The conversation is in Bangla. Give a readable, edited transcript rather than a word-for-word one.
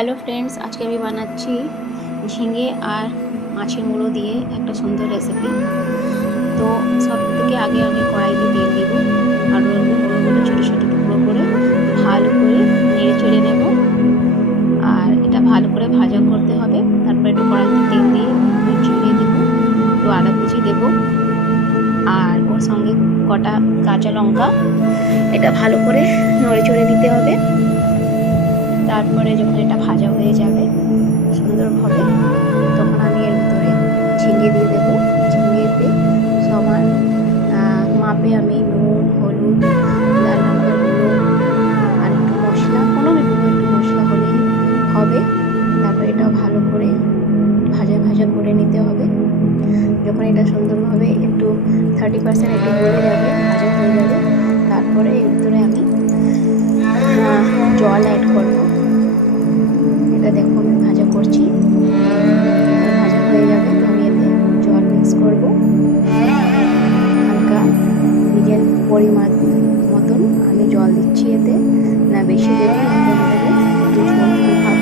হ্যালো ফ্রেন্ডস, আজকে আমি বানাচ্ছি ঝিঙে আর মাছের মুড়ো দিয়ে একটা সুন্দর রেসিপি। তো সব থেকে আগে আমি কড়াইতে তেল দেব আর মুড়োগুলো ছোটো ছোটো টুকরো করে ভালো করে নেড়ে চেড়ে নেব। আর এটা ভালো করে ভাজা করতে হবে। তারপর একটু কড়াইতে তেল দিয়ে ঝিঙে দেবো, একটু আদা কুচি দেবো আর ওর সঙ্গে কটা কাঁচা লঙ্কা। এটা ভালো করে নড়ে চড়ে দিতে হবে। তারপরে যখন এটা ভাজা হয়ে যাবে সুন্দরভাবে, তখন আমি এর ভিতরে ঝিঙে দিয়ে দেবো। ঝিঙেতে সমান মাপে আমি নুন, হলুদ, লাল লঙ্কার গুঁড়ো আর একটু মশলা, কোনো একটু মশলা হলেই হবে। তারপর এটা ভালো করে ভাজা ভাজা করে নিতে হবে। যখন এটা সুন্দরভাবে একটু 30% একটু গলে যাবে, ভাজা হয়ে যাবে, তারপরে এর ভিতরে আমি জল অ্যাড করবো। এটা দেখো আমি ভাজা করছি, ভাজা হয়ে যাবে তো আমি এতে জল মিক্স করব। হালকা নিজের পরিমাণ মতন আমি জল দিচ্ছি, এতে না বেশি দেবো না কম দেবো, একটু ঝোল ঝোল ভাব